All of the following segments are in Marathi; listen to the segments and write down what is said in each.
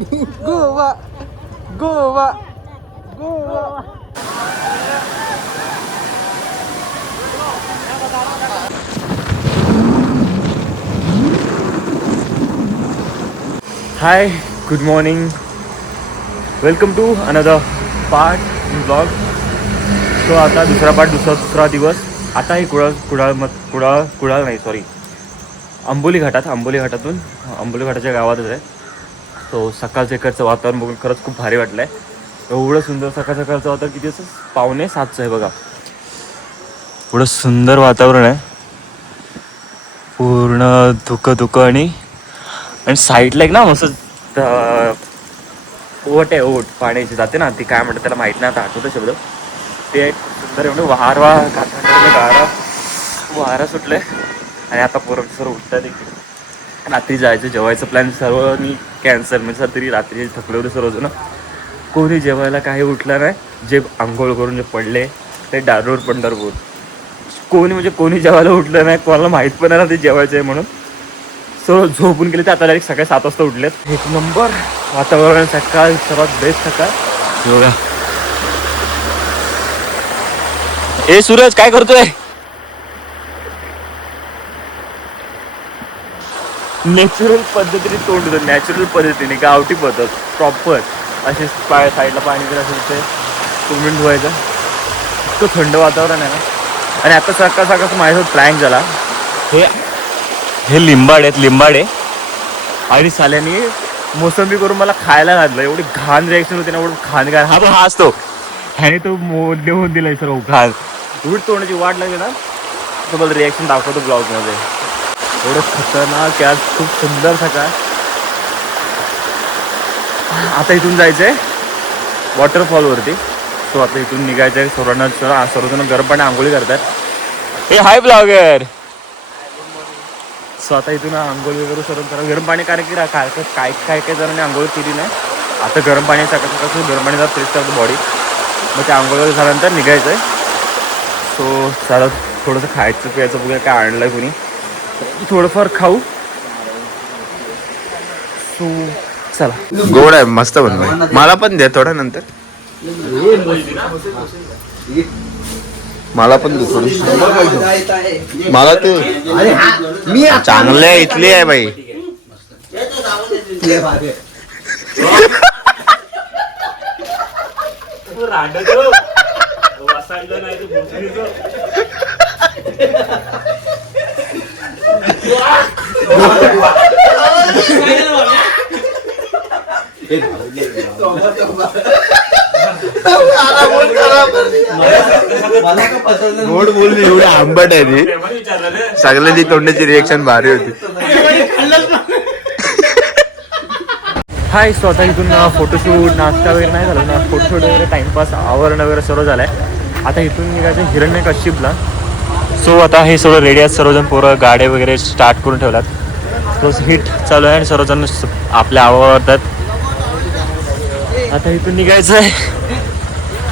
Goa Goa Goa. Hi, good morning, welcome to another part in blog. तो आता दुसरा दिवस. आता हे कुडाळ नाही, सॉरी, आंबोली घाटातून आंबोली घाटाच्या गावातच आहे. तो सकाळचं इकडचं वातावरण बघून खरंच खूप भारी वाटलं आहे. एवढं सुंदर सकाळचं वातावरण, किती असं 6:45 आहे बघा. एवढं सुंदर वातावरण आहे, पूर्ण धुकं आणि साईडला एक ना मस्त ओट आहे, ओट पाण्याची जाते ना, ती काय म्हणतात त्याला माहीत नाही, आता आठवतं शब्द. ते एक सुंदर एवढं वारा सुटलं आहे. आणि आता पोरं सर्व उठतात इकडे. रात्री जायचं, जेवायचं प्लॅन सर्वांनी कॅन्सल. म्हणजे तरी रात्री थकले होते सर्वजण, कोणी जेवायला काही उठलं नाही. जे आंघोळ करून जे पडले ते रोड पंढरपूर. कोणी जेवायला उठलं नाही, कोणाला माहीत पण नाही ना ते जेवायचं आहे म्हणून. सर्व झोपून गेले. ते आता डायरेक्ट सकाळी 7 वाजता उठलेत. एक नंबर वातावरण सकाळ, सर्वात बेस्ट सकाळ. बघा, ए सूरज काय करतोय? नॅचरल पद्धतीने तोंड होतं, नॅचरल पद्धतीने, गावठी पद्धत प्रॉपर. असे साईडला पाणी जर असेल ते तोंड धुवायचं. इतकं थंड वातावरण आहे ना. आणि आता सकाळ माझ्यासोबत प्लॅन झाला. हे लिंबाडे आणि साल्यानी मोसंबी करून मला खायला घातलं. एवढी घाण रिॲक्शन होती ना, एवढं घाण. हा असतो, ह्याने तो देऊन दिलाय सर्व घाण. एवढी तोंडाची वाट लागली ना, तुम्हाला रिॲक्शन दाखवतो ब्लॉगमध्ये. एवढं खतरनाक, आज खूप सुंदर सकाळ. आता इथून जायचं आहे वॉटरफॉलवरती. तो आता इथून निघायचं आहे. सर्वजण गरम पाणी आंघोळी करतात. हे हाय ब्लॉगर. सो आता इथून आंघोळी वगैरे सर्व करा, गरम पाणी. कारण की काय जणांनी आंघोळ केली नाही. आता गरम पाणी सकाळ गरम पाणी जरा फ्रेश करतो बॉडी. मग ते आंघोळ वगैरे झाल्यानंतर निघायचं आहे. सो सारा थोडंसं खायचं प्यायचं बघूया काय आणलं आहे कुणी, थोडंफार खाऊ. सो चला. गोड आहे, मस्त बनवाय. मला पण द्या थोडा नंतर. मला पण मला ते मी चांगलं आहे, इथली आहे बाई. गोड बोलली, एवढी आंबट आहे ती. सगळ्यांची तोंडाची रिएक्शन भारी होती. हाय. सो आता इथून फोटोशूट, नाश्ता वगैरे नाही झालं ना, फोटोशूट वगैरे टाइमपास आवरण वगैरे सर्व झालं आहे. आता इथून निघायचं हिरण्यकश्यपला. सो आता हे सगळं रेडी आहेत. सर्वजण पोरं गाड्या वगैरे स्टार्ट करून ठेवलात. थोडंसं हिट चालू आहे आणि सर्वजण आपल्या आवडतात. आता इथून निघायचं आहे.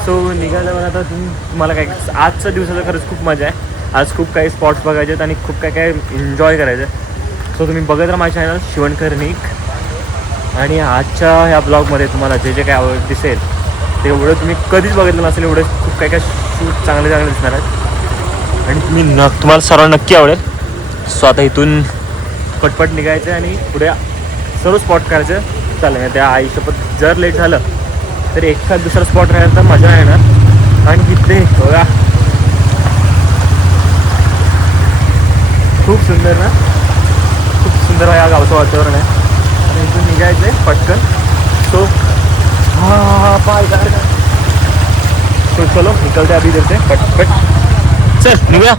सो निघायला मला आता तुम्हाला काय, आजच्या दिवसाला खरंच खूप मजा आहे. आज खूप काही स्पॉट्स बघायचे आहेत आणि खूप काय एन्जॉय करायचं आहे. सो तुम्ही बघत राहा माझ्या चॅनल शिवणकर्णिक. आणि आजच्या ह्या ब्लॉगमध्ये तुम्हाला जे काय दिसेल ते एवढं तुम्ही कधीच बघितलं नसेल. एवढं खूप काय शूट चांगले दिसणार आहेत आणि तुम्हाला सर्वांना नक्की आवडेल. सो आता इथून पटपट निघायचं आणि पुढे सर्व स्पॉट करायचं. चालेल त्या आयुष्यपत जर लेट झालं तर एखाद दुसरा स्पॉट राहिला तर मजा येणार. आणि तिथे बघा, खूप सुंदर ना, खूप सुंदर या गावचं वातावरण आहे. आणि इथून निघायचं आहे पटकन. सो पाय तो चलो निकलते अभी इधर से पटपट. चल निघूया.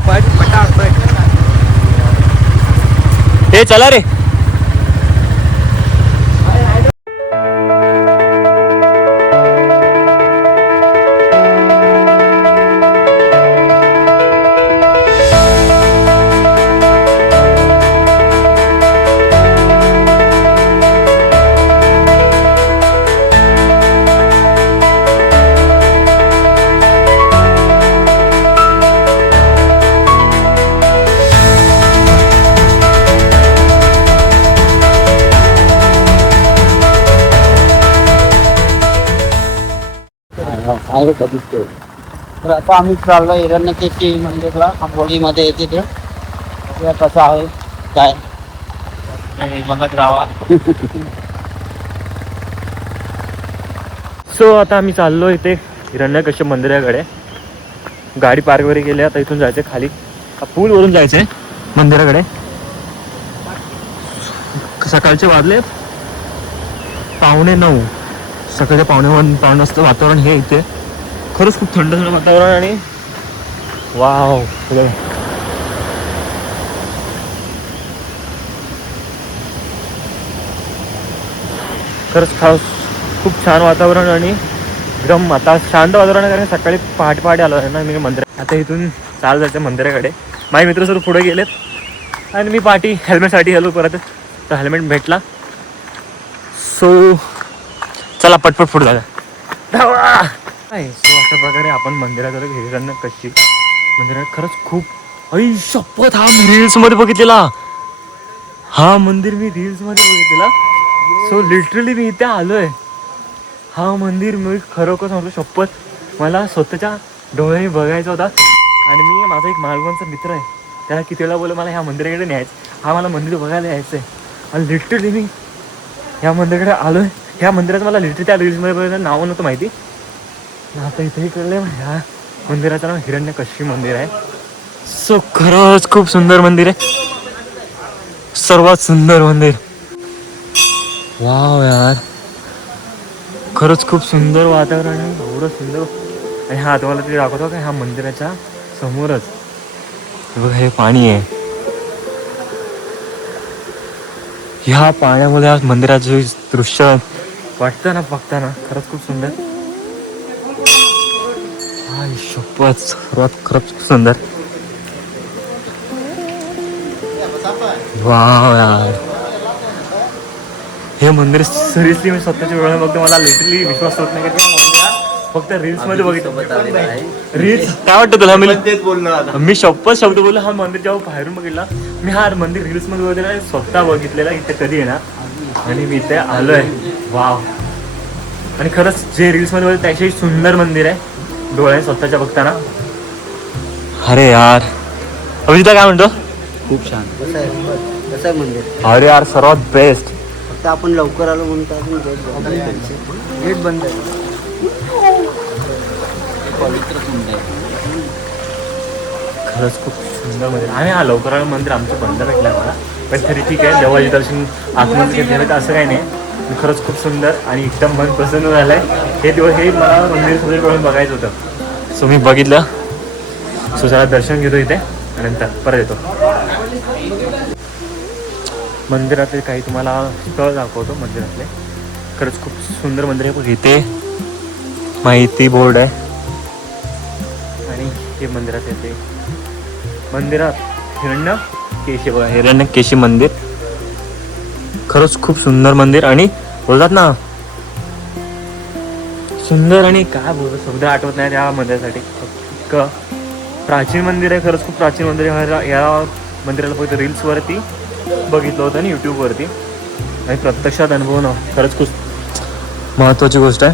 हे चला रे. आहे कधीच ते. तर आता आम्ही चाललो हिरण्यकेशी मंदिरला, आंबोलीमध्ये येते ते. बघूया कसं आहे काय बघत राहा. सो आता आम्ही चाललो इथे हिरण्यकश्यप मंदिराकडे. गाडी पार्क वगैरे केली. आता इथून जायचं खाली पूल वरून जायचंय मंदिराकडे. सकाळचे वाजले 9:15. सकाळचे 9:15 वाजता वातावरण हे इथे खरंच खूप थंड वातावरण आणि वाव. खरंच खास खूप छान वातावरण आणि एकदम आता शांत वातावरण आहे. कारण सकाळी पहाटे आलो आहे ना मी मंदिरात. आता इथून चाल जायचं मंदिराकडे. माझे मित्र सर्व पुढे गेलेत आणि मी पाठी हेल्मेटसाठी आलो परत. तर हेल्मेट भेटला. सो चला पटपट पुढे जागा. सो अशा प्रकारे आपण मंदिरात आलो. हिरण्यकश्यप मंदिरात खरंच खूप शपथ हा मी रील्समध्ये बघितलेला. हा मंदिर मी रील्समध्ये बघितलेला. सो लिटरली मी इथे आलोय. हा मंदिर मी खरोखर सांगतो शपथ मला स्वतःच्या डोळ्याने बघायचा होता. आणि मी माझा एक मालवणचा मित्र आहे त्याला किती वेळा बोललो मला ह्या मंदिराकडे न्यायचं. हा मला मंदिर बघायला यायचं आहे. आणि लिटरली मी ह्या मंदिराकडे आलोय. ह्या मंदिरात मला लिटरली त्या रील्समध्ये बघायचं नाव नव्हतं माहिती. आता इथेही कळलं ह्या मंदिराचं नाव हिरण्यकश्यप मंदिर आहे. सो खरंच खूप सुंदर मंदिर आहे. सर्वात सुंदर मंदिर. वाव यार खरंच खूप सुंदर वातावरण आहे. एवढं सुंदर. आणि हा तुम्हाला ते दाखवतो का ह्या मंदिराच्या समोरच बघा हे पाणी आहे. ह्या पाण्यामध्ये आज मंदिराचं दृश्य वाटतं ना बघताना खरंच खूप सुंदर. हाय शपथ सर्वात खरंच खूप सुंदर. वाव यार हे मंदिर सिरियसली मी स्वतःच्या वेळेला बघतो. मला लिटरली विश्वास होत नाही की फक्त रील्स मध्ये बघितलं. रील्स काय वाटतं तुला? मी शपथ बोललो. हा मंदिर जेव्हा बाहेरून बघितला मी हा मंदिर रील्स मध्ये बघितलेला स्वतः बघितलेला इथे कधी येणार आणि मी इथे आलोय. वाव. आणि खरंच जे रील्स मध्ये बघितलं त्याच्याही सुंदर मंदिर आहे डोळ्याने स्वतःच्या बघताना. अरे यार अभिजिता काय म्हणतो? खूप छान. कसं आहे मंदिर? अरे यार सर्वात बेस्ट. फक्त आपण लवकर आलो म्हणून अजून गेट बंद आहे. खरंच खूप सुंदर मंदिर. आम्ही हा लवकर आलो मंदिर आमचं बंद भेटलं आम्हाला. पण तरी ठीक आहे देवाचे दर्शन आतमध्ये घेतलेलं तर असं काही नाही. खरंच खूप सुंदर आणि एकदम मन प्रसन्न झालं आहे. हे दिवस हे मला मंदिर सगळं करून बघायचं होतं. सो मी बघितलं. सो जरा दर्शन घेतो इथे आणि नंतर परत येतो. मंदिरातले काही तुम्हाला स्थळ दाखवतो मंदिरातले. खरंच खूप सुंदर मंदिर आहे. बघ इथे माहिती बोर्ड आहे आणि हे मंदिरात येते. मंदिरात हिरण्यकेशी बघा हिरण्यकेशी मंदिर. खरंच खूप सुंदर मंदिर आणि बोलतात ना सुंदर आणि काय बोलतो शब्द आठवत नाही त्या मंदिरासाठी. इतकं प्राचीन मंदिर आहे. खरंच खूप प्राचीन मंदिर आहे. या मंदिराला फक्त रील्सवरती बघितलं होतं आणि यूट्यूबवरती आणि प्रत्यक्षात अनुभवणं खरंच खूप महत्त्वाची गोष्ट आहे.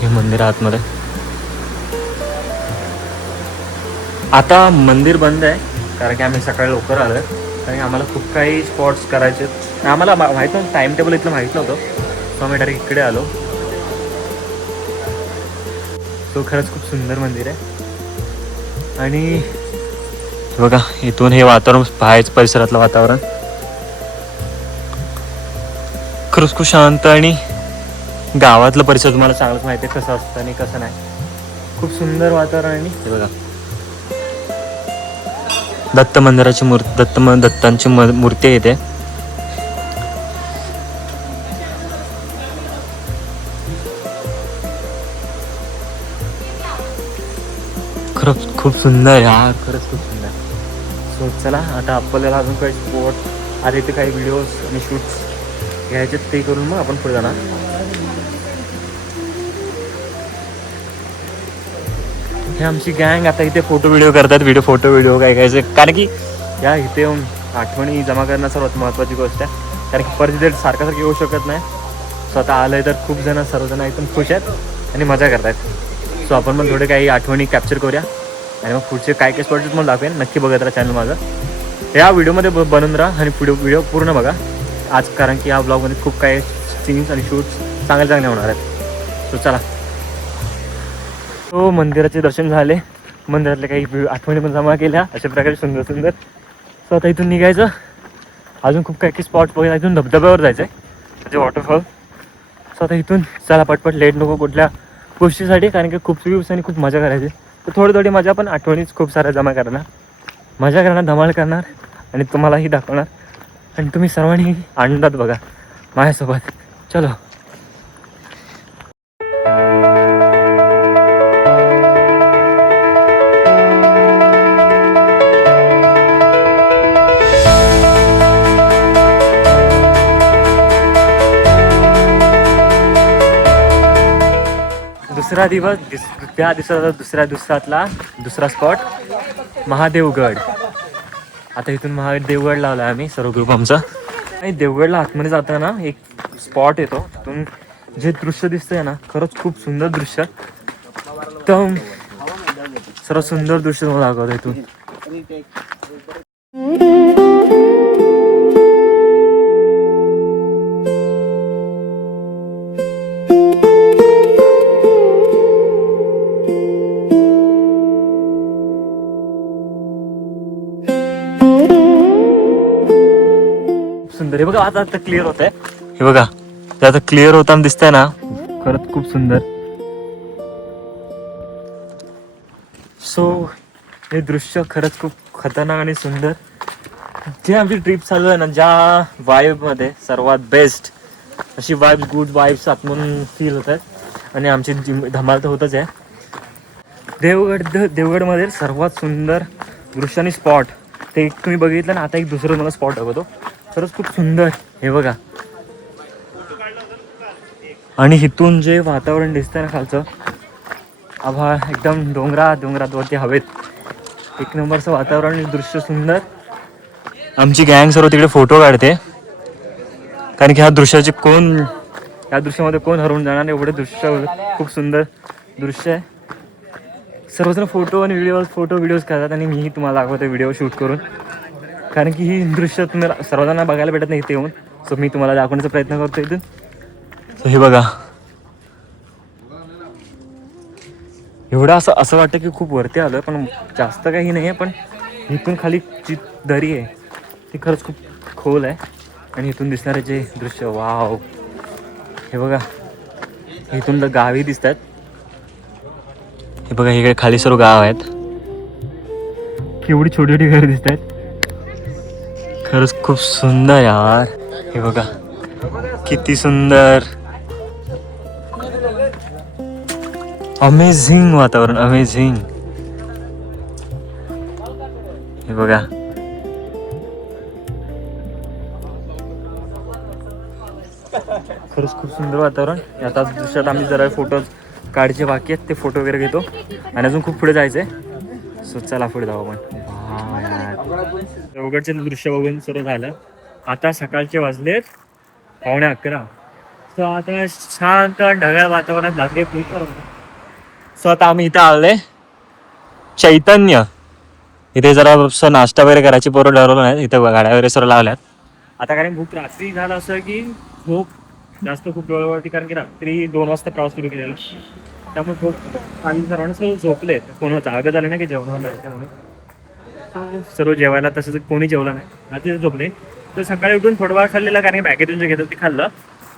हे मंदिर आतमध्ये आता मंदिर बंद आहे कारण की आम्ही सकाळी लवकर आलो आहे. कारण की आम्हाला खूप काही स्पॉट्स करायचे. आम्हाला माहीत नव्हतं टाईम टेबल इथलं माहीत नव्हतं. सो आम्ही डायरेक्ट इकडे आलो. तो खरंच खूप सुंदर मंदिर आहे. आणि बघा इथून हे वातावरण बाहेरच परिसरातलं वातावरण खरंच खूप शांत आणि गावातलं परिसर तुम्हाला चांगलंच माहिती आहे कसं असतं आणि कसं नाही. खूप सुंदर वातावरण. आणि हे बघा दत्त मंदिराची मूर्ती दत्तांची मूर्ती आहे इथे. खरंच खूप सुंदर यार खरंच खूप सुंदर. सो चला आता आपल्याला अजून काही स्पॉट आता इथे काही व्हिडिओज आणि शूट्स घ्यायचे ते करून मग आपण पुढे जाणार. हे आमची गँग आता इथे फोटो व्हिडिओ करतात. फोटो व्हिडिओ काय घ्यायचं कारण की या इथे येऊन आठवणी जमा करणं सर्वात महत्त्वाची गोष्ट आहे. कारण की परत इथे सारखं येऊ शकत नाही. स्वतः आलं आहे तर खूप जण सर्वजण एकदम खुश आहेत आणि मजा करत आहेत. सो आपण पण थोडे काही आठवणी कॅप्चर करूया आणि मग पुढचे काय काय स्पॉट तुम्हाला दाखवेन. नक्की बघत राहा चॅनल माझं. या व्हिडिओमध्ये बनून राहा आणि व्हिडिओ पूर्ण बघा आज, कारण की या ब्लॉगमध्ये खूप काही सीन्स आणि शूट्स चांगले होणार आहेत. सो चला. तो मंदिराचे दर्शन झाले, मंदिरातले काही आठवणी पण जमा केल्या अशा प्रकारे सुंदर सुंदर. सो आता इथून निघायचं. अजून खूप काही स्पॉट बघायला, इथून धबधब्यावर जायचं आहे म्हणजे वॉटरफॉल. सो आता इथून चला पटपट, लेट नको कुठल्या गोष्टीसाठी, कारण की खूप दिवसांनी खूप मजा करायची. तर थोडी मजा पण आठवणीच खूप साऱ्या जमा करणार, मजा करणार, धमाल करणार आणि तुम्हालाही दाखवणार. आणि तुम्ही सर्वांनी आनंदात बघा माझ्यासोबत. चलो. दुसरा दिवस, त्या दिवसाचा दुसऱ्या दिवसातला दुसरा स्पॉट महादेवगड. आता इथून महादेवगड लावला आम्ही सर्व ग्रुप आमचा. आणि देवगडला आतमध्ये जाताना एक स्पॉट येतो, तिथून जे दृश्य दिसतंय ना, खरंच खूप सुंदर दृश्य. एकदम सर्व सुंदर दृश्य मला दाखवतो इथून. सुंदर. हे बघा आता क्लिअर होत आहे. हे बघा ते आता क्लिअर होताना दिसतंय ना, खरंच खूप सुंदर. सो हे दृश्य खरंच खूप खतरनाक आणि सुंदर. जे आमची ट्रिप चालू आहे ना, ज्या वाईबमध्ये सर्वात बेस्ट अशी वाईब्स, गुड वाईब्स आतमधून फील होत आहेत आणि आमची धमाल तर होतच आहे. देवगडमध्ये सर्वात सुंदर दृश्य आणि स्पॉट ते एक तुम्ही बघितलं ना. आता एक दुसरं मला स्पॉट दाखवतो, खरंच खूप सुंदर. हे बघा, आणि इथून जे वातावरण दिसतंय ना खालचं, आभाळ एकदम डोंगरात वरती हवेत, एक नंबरचं वातावरण, दृश्य सुंदर. आमची गँग सर्व तिकडे फोटो काढते, कारण की ह्या दृश्यामध्ये कोण हरवून जाणार, एवढे दृश्य खूप सुंदर दृश्य आहे. सर्वजण फोटो व्हिडिओज करतात आणि मीही तुम्हाला दाखवतो व्हिडिओ शूट करून, कारण की ही दृश्य तुम्हाला सर्वजणांना बघायला भेटत नाही इथे येऊन. सो मी तुम्हाला दाखवण्याचा प्रयत्न करतो इथून. सो हे बघा, एवढं असं वाटतं की खूप वरती आलं, पण जास्त काही नाही आहे. पण इथून खाली जी दरी आहे ती खरंच खूप खोल आहे. आणि इथून दिसणारे जे दृश्य, वाव. हे बघा, इथून तर गावी दिसतात. हे बघा, इकडे खाली सर्व गाव आहेत, केवढी छोटी छोटी घरे दिसत आहेत. खरंच खूप सुंदर यार. हे बघा किती सुंदर, अमेझिंग वातावरण, अमेझिंग. हे बघा, खरंच खूप सुंदर वातावरण. आता दृश्यात आम्ही जरा फोटो काढायचे बाकी आहेत, ते फोटो वगैरे घेतो आणि अजून खूप पुढे जायचंय. सो चला पुढे जाऊ आपण. देवगडचे दृश्य बघून सुरू झालं. आता सकाळचे वाजलेत 11:15. सो आता शांत ढगाळ वातावरणात लागले. सो आता आम्ही इथं आलोय चैतन्य. इथे जरा नाश्ता वगैरे करायची पोरं ठरवलं नाही, इथं गाड्या वगैरे सर्व लावल्यात. आता कारण भूक रात्री झालं असं की झोप जास्त खूप वेळवरती, कारण की रात्री 2 वाजता प्रवास सुरू केलेला, त्यामुळे झोप आणि सर्वांना सर्व झोपले. कोण जागा झाले ना की जेवणाला त्यामुळे सर्व जेवायला, तसंच कोणी जेवलं नाही, रात्री झोपले. तर सकाळी उठून थोडं खाल्लेलं, कारण की बॅगेतून जे घेतात ते खाल्लं.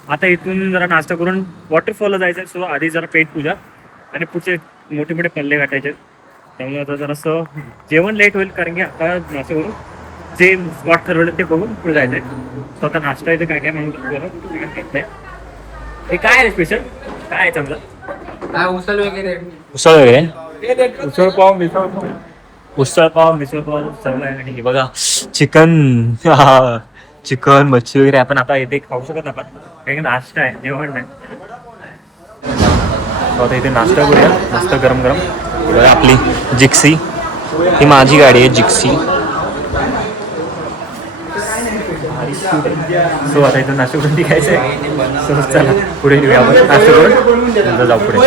आता इथून जरा नाश्ता करून वॉटरफॉलला जायचं. सो आधी जरा पेट पूजा आणि पुढचे मोठे मोठे पल्ले गाठायचे, त्यामुळे आता जरासं जेवण लेट होईल, कारण की आता नाश्ता करून जे स्पॉट ठरवलं ते बघून पुढे जायचं आहे. स्वतः नाश्ता इथे काय म्हणून घेतलंय. हे काय आहे स्पेशल, काय आहे चांगलं? उसळ वगैरे, उसळ पाव मिसळ पाव चांगला आहे. आणि बघा चिकन मच्छी वगैरे आपण आता इथे खाऊ शकत आपण, काही नाश्ता आहे, जेवण नाही. आता इथे नाश्ता करूया मस्त गरम गरम. आपली जिक्सी, ही माझी गाडी आहे जिक्सी. सो आता इथून नाशिकवरून निघायचं आहे. सो चला पुढे निघूया आपण नाशिकवरून नंतर जाऊ पुढे.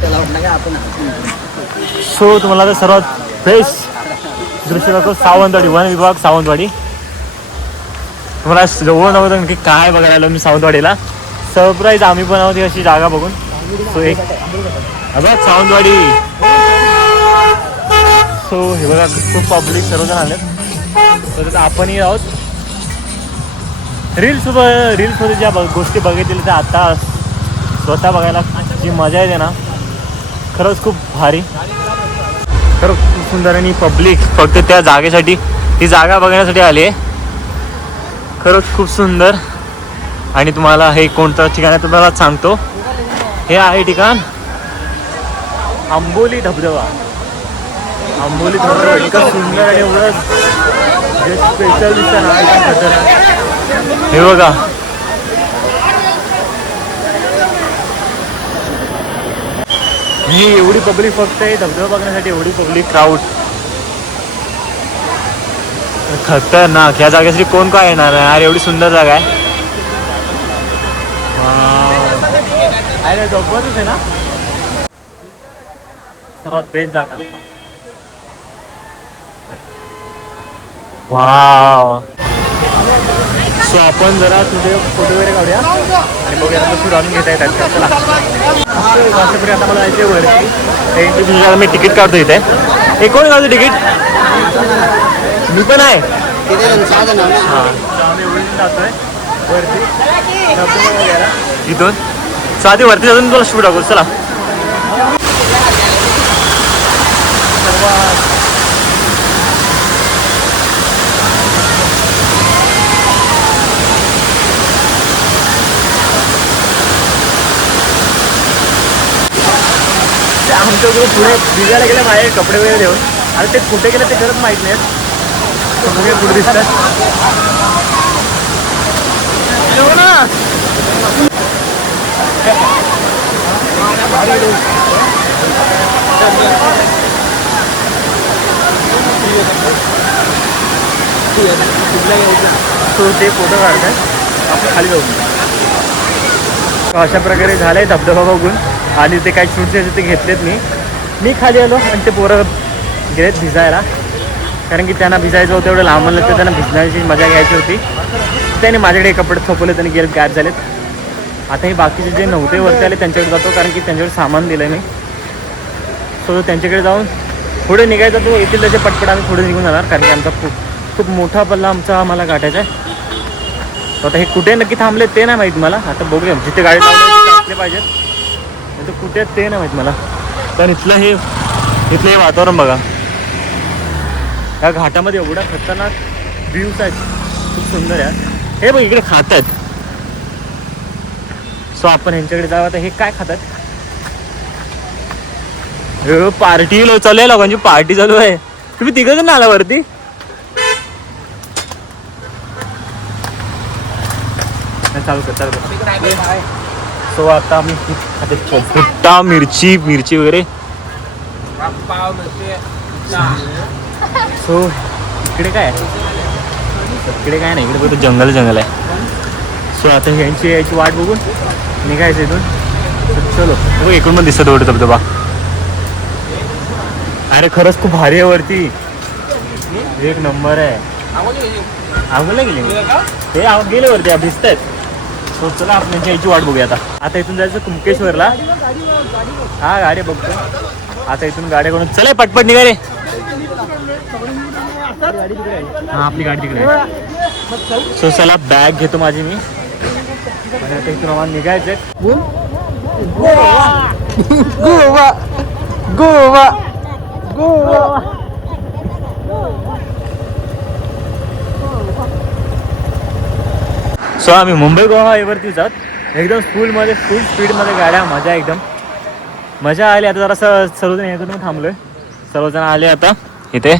चला. सो तुम्हाला आता सर्वात बेस्ट दृश्य दाखव सावंतवाडी, वन विभाग सावंतवाडी. तुम्हाला जवळ नव्हतं की काय बघायला आलो मी सावंतवाडीला. सरप्राईज आम्ही पण आहोत अशी जागा बघून. सो एक बघा सावंतवाडी. सो हे बघा खूप पब्लिक सर्वजण आलेत. तर आपणही आहोत. रील्समध्ये ज्या गोष्टी बघितल्या त्या आता स्वतः बघायला जी मजा येते ना, खरंच खूप भारी. खरं खूप सुंदर. आणि पब्लिक फक्त त्या जागेसाठी, ती जागा बघण्यासाठी आली आहे. खरंच खूप सुंदर. आणि तुम्हाला हे कोणतं ठिकाण आहे तुम्हाला सांगतो. हे आहे ठिकाण आंबोली धबधबा. आंबोली धबधबा इतका सुंदर आणि एवढं स्पेशल दिसतं ना एकदम खतरनाक. हे बघा ही एवढी पब्लिक फक्त आहे धबधबा बघण्यासाठी. एवढी पब्लिक क्राऊड खतरनाक. या जागेसाठी कोण काय येणार आहे यार. एवढी सुंदर जागा आहे. जबरदस्त आहे ना. सर्वात बेस्ट जागा. वाव. सो आपण जरा तुझे फोटो वगैरे काढूया आणि बघूया शूट आणून घेता येतात. चला आता मला जायचं आहे वरती. मी तिकीट काढतो इथे. हे कोण काढतो तिकीट. मी पण आहे. हां आम्ही जातोय वरती इथून. सो आधी वरती जाऊन तुला शूट दाखवतो. चला आमच्याकडे पुढे भिजायला गेले माझे कपडे वगैरे देऊन. आणि ते कुठे गेले ते खरंच माहीत नाहीत. सगळे पुढे दिसतात. तो ते फोटो काढतात. आपण खाली जाऊ. अशा प्रकारे झालंय धबधबा बघून. आणि ते काय शूटचे ते घेतलेत. मी खाली आलो आणि ते पोरं गेलेत भिजायला. कारण की त्यांना भिजायचं होतं. एवढं लांब म्हणलं तर त्यांना भिजण्याची मजा घ्यायची होती. त्याने माझ्याकडे कपडे थोपवले. त्यांनी गेले गायब झालेत. आता हे बाकीचे जे नव्हते वरती आले त्यांच्याकडे जातो. कारण की त्यांच्याकडे सामान दिलं आहे मी. सो त्यांच्याकडे जाऊन पुढे निघायचं. तो येतील त्याचे पटपट आम्ही पुढे निघून जाणार. कारण की आमचा खूप मोठा पल्ला आम्हाला गाठायचा आहे. तर आता हे कुठे नक्की थांबले ते नाही माहीत मला. आता बघूया जिथे गाडी लावले असले पाहिजेत. नाही तर कुठे ते नाही माहीत मला. तर इथलं हे वातावरण बघा. या घाटामध्ये एवढा खतरनाक व्ह्यूज आहेत. खूप सुंदर आहे. हे बघ इकडे खातात. सो आपण ह्यांच्याकडे जाऊ. आता हे काय खातात. पार्टी चालू आहे. लोकांची पार्टी चालू आहे. तुम्ही तिघ जण आला वरती. चालू कर. सो आता आम्ही भुट्टा मिरची वगैरे. सो इकडे काय आहे. इकडे काय नाही. इकडे फक्त जंगल आहे. सो आता याची वाट बघून निघायचं इथून. चलो बघ इकडून पण दिसत एवढं धबधबा. अरे खरंच खूप भारी आहे वरती. एक नंबर आहे. आंघोळला गेले ते गेले वरती दिसत आहेत. सो चला आपण याची वाट बघूया. आता इथून जायचं कुंकेश्वरला. हा गाडी बघतो. आता इथून गाड्या करून चला पटपट निघाले. हा आपली गाडी तिकडे आहे. सो चला बॅग घेतो माझी मी. आणि आता इथून आम्हाला निघायचं. गोवा गोवा गोवा. सो आम्ही मुंबई गोवा हायवेवरती जात. एकदम फुल स्पीडमध्ये गाड्या. मजा आली. आता जरासं सर्वजण यातून थांबलोय. सर्वजण आले आता इथे.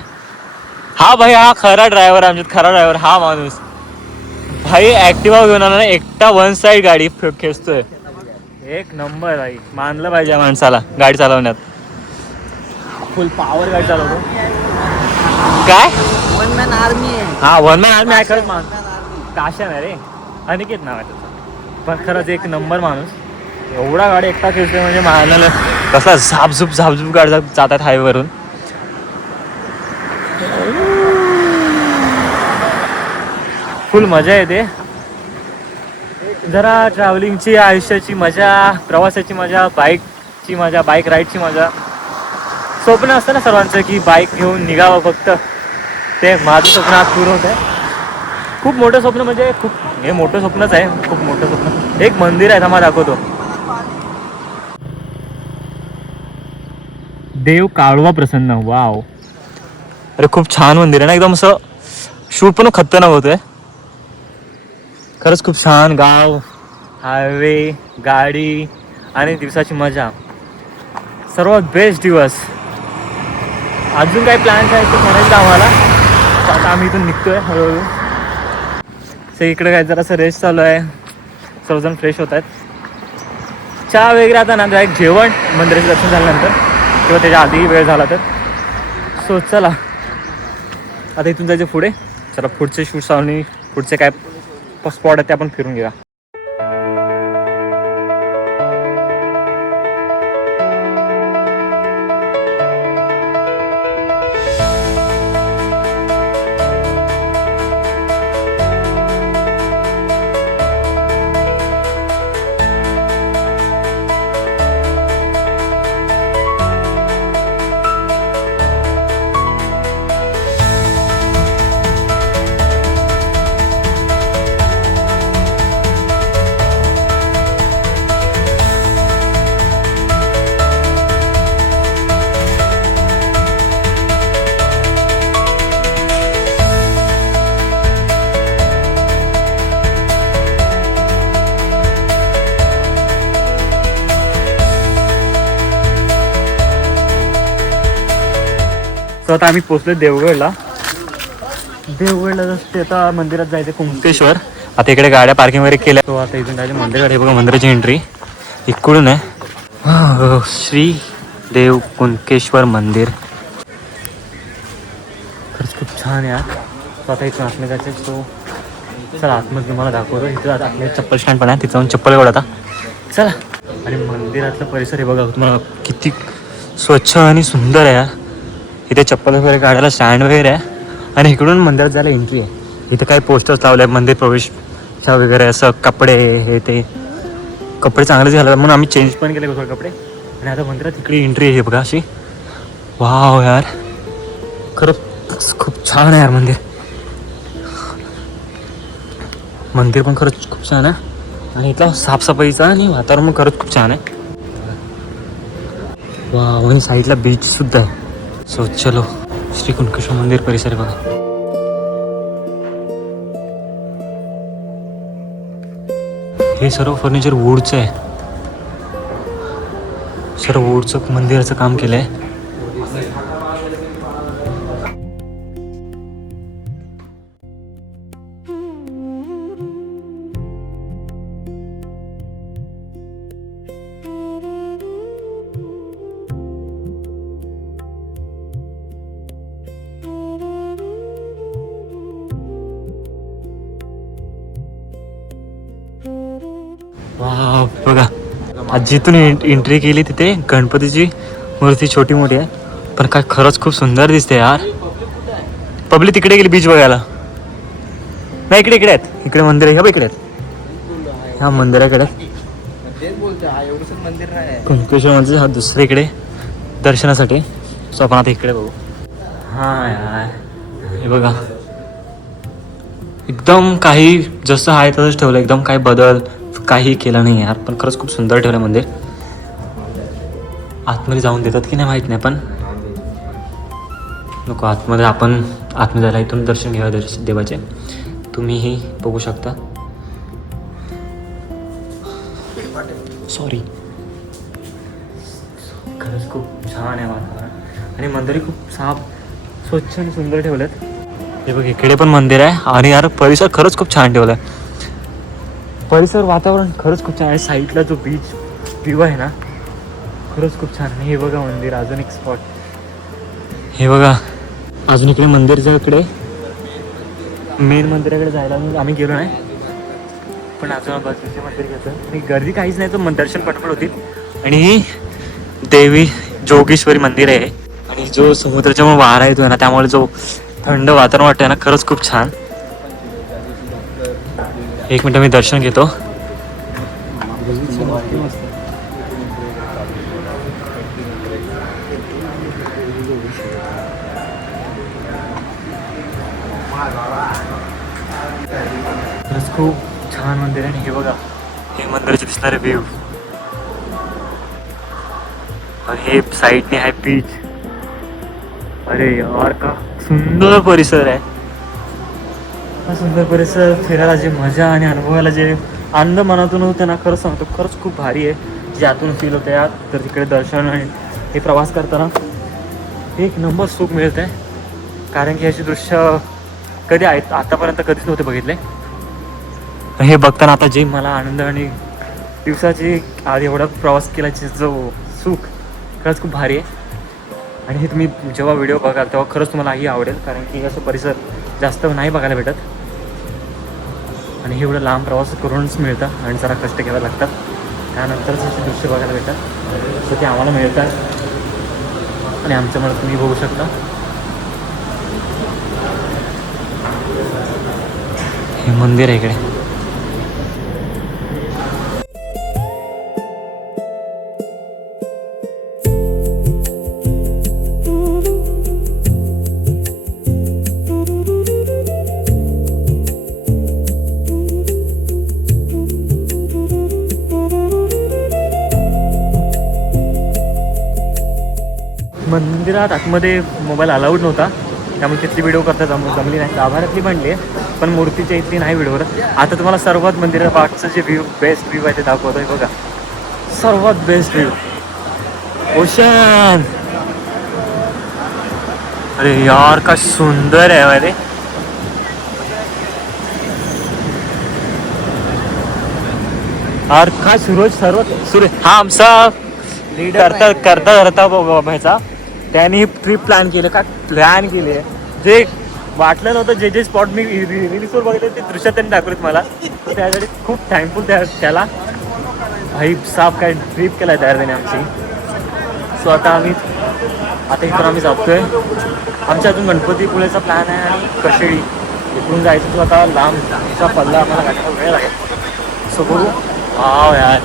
हा भाई, हा खरा ड्रायव्हर, आमच्यात खरा ड्रायव्हर हा माणूस भाई. ऍक्टिवा घेऊन आला ना, एकटा वन साइड गाडी खेचतोय. एक नंबर भाई, मानलं पाहिजे या माणसाला गाडी चालवण्यात. फुल पॉवर गाडी चालवतो. काय वन मॅन आर्मी आहे. हा, वन मॅन आर्मी आहे खरंच. काशा नाही रे, अनिकेत नाव आहे त्याचं. पण खरंच एक नंबर माणूस. एवढा गाडी एकटा खेचतोय म्हणजे मानायला कसला झापझूप गाडी जातात हायवेवरून. फुल मजा येते. जरा ट्रॅव्हलिंगची, आयुष्याची मजा, प्रवासाची मजा, बाईकची मजा, बाईक राईडची मजा. स्वप्न असतं ना सर्वांचं की बाईक घेऊन निघावं फक्त. ते माझं स्वप्न आज पूर्ण होत आहे. खूप मोठं स्वप्न, म्हणजे खूप हे मोठं स्वप्नच आहे. खूप मोठं स्वप्न. एक मंदिर आहे, थांबा दाखवतो. देव काळवा प्रसन्न. वाव, अरे खूप छान मंदिर आहे ना, एकदम असं शूट पण खतरनाक होतोय. खरंच खूप छान. गाव, हायवे, गाडी आणि दिवसाची मजा, सर्वात बेस्ट दिवस. अजून काही प्लॅन्स आहेत ते म्हणायचं आम्हाला. आता आम्ही इथून निघतोय हळूहळू. इकडे काय जरासं रेस्ट चालू आहे, सर्वजण फ्रेश होत आहेत. चहा वगैरे आता ना डायरेक्ट जेवण मंदिराचं दर्शन झाल्यानंतर किंवा त्याच्या आधी वेळ झाला तर. सो चला आता इथून जायचं पुढे. चला पुढचे शूट्स आणि पुढचे काय स्पॉट आहेत ते आपण फिरून घेऊया. तर आता आम्ही पोचलो देवगडला. जस्ट आता मंदिरात जायचं कुंकेश्वर. आता इकडे गाड्या पार्किंग वगैरे केल्या. तो आता इथून जायचं मंदिराकडे. बघा मंदिराची एंट्री इकडून आहे. श्री देव कुंकेश्वर मंदिर. खरंच खूप छान आहे. तो आता इथून आतमध्ये जायचं. सो चला आतमध्ये तुम्हाला दाखवतो. इथं आता आपले चप्पल स्टँड पण आहे, तिथं जाऊन चप्पल काढू आता. चला. आणि मंदिरातला परिसर हे बघा तुम्हाला किती स्वच्छ आणि सुंदर आहे. इथे चप्पल वगैरे काढायला स्टँड वगैरे आहे. आणि इकडून मंदिरात जायला एंट्री आहे. इथे काही पोस्टर्स लावले आहे मंदिर प्रवेशच्या वगैरे. असं कपडे हे ते कपडे चांगलेच घालतात म्हणून आम्ही चेंज पण केले थोडे कपडे. आणि आता मंदिरात इकडे एंट्री आहे बघा अशी. वाव यार, खरंच खूप छान आहे यार मंदिर. मंदिर पण खरंच खूप छान आहे. आणि इथला साफसफाईचा आणि वातावरण पण खरंच खूप छान आहे. वाव, आणि साईडला बीच सुद्धा आहे. सो चलो, श्री कुंकेश्वर मंदिर परिसर बघा. हे सर्व फर्निचर वूडचं आहे. सर्व वूडचं मंदिराचं काम केलं आहे. बघा, आज जिथून एंट्री केली तिथे गणपतीची मूर्ती छोटी मोठी आहे, पण काय खरंच खूप सुंदर दिसते यार. पब्लिक तिकडे गेली बीच बघायला. नाही, इकडे आहेत. इकडे मंदिर आहे. इकडे आहेत. ह्या मंदिराकडे कुंकेश्वर मंदिर हा दुसरीकडे दर्शनासाठी. सो आपण आता इकडे बघू. हा यार, हे बघा एकदम काही जसं आहे तसंच ठेवलं. एकदम काही बदल काही केलं नाही यार. पण खरंच खूप सुंदर ठेवलं मंदिर. आतमध्ये जाऊन देतात की नाही माहीत नाही, पण नको आतमध्ये. आपण आतमध्ये जायला इथून दर्शन घ्यावं देवाचे. तुम्हीही बघू शकता. सॉरी. खरंच खूप छान आहे वातावरण. आणि मंदिरही खूप स्वच्छ आणि सुंदर ठेवलेत. हे बघ इकडे पण मंदिर आहे आणि यार परिसर खरंच खूप छान ठेवलाय. परिसर वातावरण खरंच खूप छान आहे. साईडला जो बीच व्ह्यू आहे ना खरंच खूप छान. हे बघा मंदिर, अजून एक स्पॉट. हे बघा अजून इकडे मंदिरच्या इकडे मेन मंदिराकडे जायला आम्ही गेलो नाही, पण अजून बाजूचे मंदिर घेतो. आणि गर्दी काहीच नाही, तर दर्शन पटपट होतील. आणि ही देवी जोगेश्वरी मंदिर आहे आणि जो समुद्राच्या मग वारा येतोय ना त्यामुळे जो थंड वातावरण वाटतंय ना खरंच खूप छान. एक मिनिट मी दर्शन घेतो. खरंच खूप छान मंदिर आहे. आणि हे बघा हे मंदिराचे दिसणारे व्ह्यू आणि हे साईडने आहे बीच. अरे यार का सुंदर परिसर आहे. हा सुंदर परिसर फिरायला जे मजा आणि अनुभवायला जे आनंद मनातून होतं ना खरंच सांगतो खरंच खूप भारी आहे. जे आतून फील होतं यार, तर तिकडे दर्शन आणि हे प्रवास करताना एक नंबर सुख मिळत आहे. कारण की याची दृश्य कधी आहेत आतापर्यंत कधीच नव्हते बघितले. हे बघताना आता जे मला आनंद आणि दिवसाची आज एवढा प्रवास केल्याचे जो सुख खरंच खूप भारी आहे. आणि हे तुम्ही जेव्हा व्हिडिओ बघाल तेव्हा खरंच तुम्हाला ही आवडेल, कारण की असं परिसर जास्त नाही बघायला भेटत. आणि हे एवढं लांब प्रवास करूनच मिळतं आणि जरा कष्ट घ्यावे लागतात, त्यानंतरच असे दृश्य बघायला भेटतात. तर ते आम्हाला मिळतात आणि आमच्या मनात तुम्ही बघू शकता. हे मंदिर आहे इकडे. मंदिरात आतमध्ये मोबाईल अलाउड नव्हता, त्यामुळे तिथली व्हिडिओ करता जमली नाही. गाभाऱ्यातली बनली आहे पण मूर्तीच्या इथली नाही व्हिडिओ करत. आता तुम्हाला सर्वात मंदिरा बागचं जे व्ह्यू बेस्ट व्ह्यू आहे ते दाखवतो आहे. बघा सर्वात बेस्ट व्ह्यू ओशन. अरे यार का सुंदर आहे माहिती. यार काय सूरज हा आमचा करता व्हायचा. त्याने ट्रिप प्लॅन केलं का प्लॅन केली आहे. जे वाटलं नव्हतं, जे स्पॉट मी रील्सवर बघितले ते दृश्यात त्यांनी दाखवलेत मला, तर त्यासाठी खूप थँकफुल त्याला. भाई साफ काय ट्रिप केला आहे तयार त्याने आमची. सो आता इथून आम्ही जातोय. आमच्या अजून गणपतीपुळेचा प्लॅन आहे आणि कशेळी इकडून जायचं. तो आता लांबचा पल्ला आम्हाला गाठीला वेळ लागेल. सो बघू. वाव यार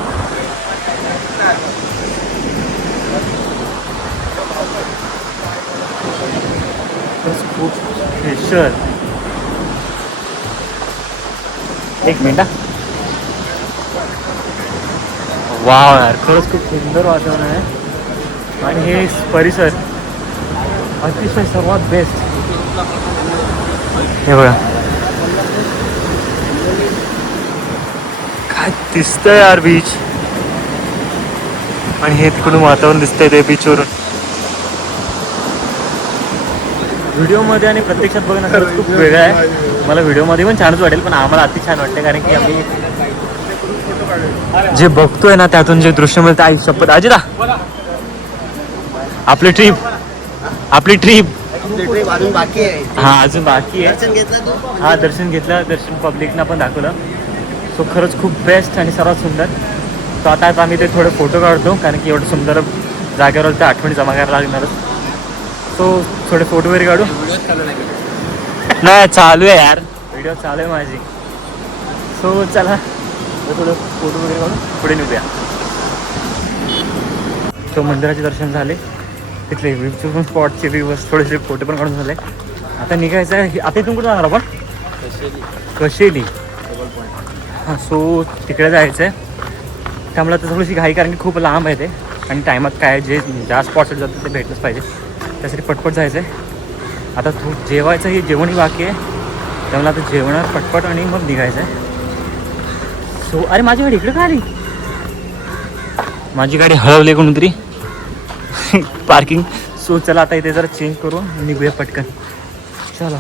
खूप स्पेशल. एक मिनिट. वाव यार खरंच खूप सुंदर वातावरण आहे आणि हे परिसर अतिशय सर्वात बेस्ट. हे बघा काय दिसतंय यार बीच, आणि हे तिकडून वातावरण दिसतंय ते बीचवरून. व्हिडिओमध्ये आणि प्रत्यक्षात बघणं खरंच खूप वेगळं आहे. मला व्हिडिओमध्ये पण छानच वाटेल, पण आम्हाला अति छान वाटते कारण की आम्ही जे बघतोय ना त्यातून जे दृश्य मिळतं. आई शपथ अजिता आपली ट्रिप अजून बाकी आहे. हा अजून बाकी आहे. दर्शन घेतलं तू? हा दर्शन घेतलं. दर्शन पब्लिकना पण दाखवलं. सो खरंच खूप बेस्ट आणि सर्वात सुंदर. सो आता आम्ही ते थोडे फोटो काढतो कारण की एवढं सुंदर जागेवर त्या आठवणी जमा करायला लागणारच. सो थोडे फोटो वगैरे काढू. नाही चालू आहे यार, व्हिडिओ चालू आहे माझी. सो चला थोडं फोटो वगैरे काढून पुढे निघूया. सो मंदिराचे दर्शन झाले, तिथले व्ह्यूचे पण स्पॉटचे व्ह्यूज थोडेसे फोटो पण काढून झाले. आता निघायचं आहे. आता इथून कुठं जाणार आपण? कशेली. हां सो तिकडे जायचं आहे. त्यामुळे आता थोडीशी घाई कारण की खूप लांब आहे ते आणि टायमात काय जे ज्या स्पॉटसाठी जातं ते भेटलंच पाहिजे. त्यासाठी पटपट जायचं आहे. आता जेवायचं हे जेवणही बाकी आहे, त्यामुळे आता जेवणात पटपट आणि मग निघायचं आहे. सो अरे माझी गाडी इकडे का आली? माझी गाडी हळवली कोणतरी पार्किंग. सो चला आता इथे जरा चेंज करू निघूया पटकन चला.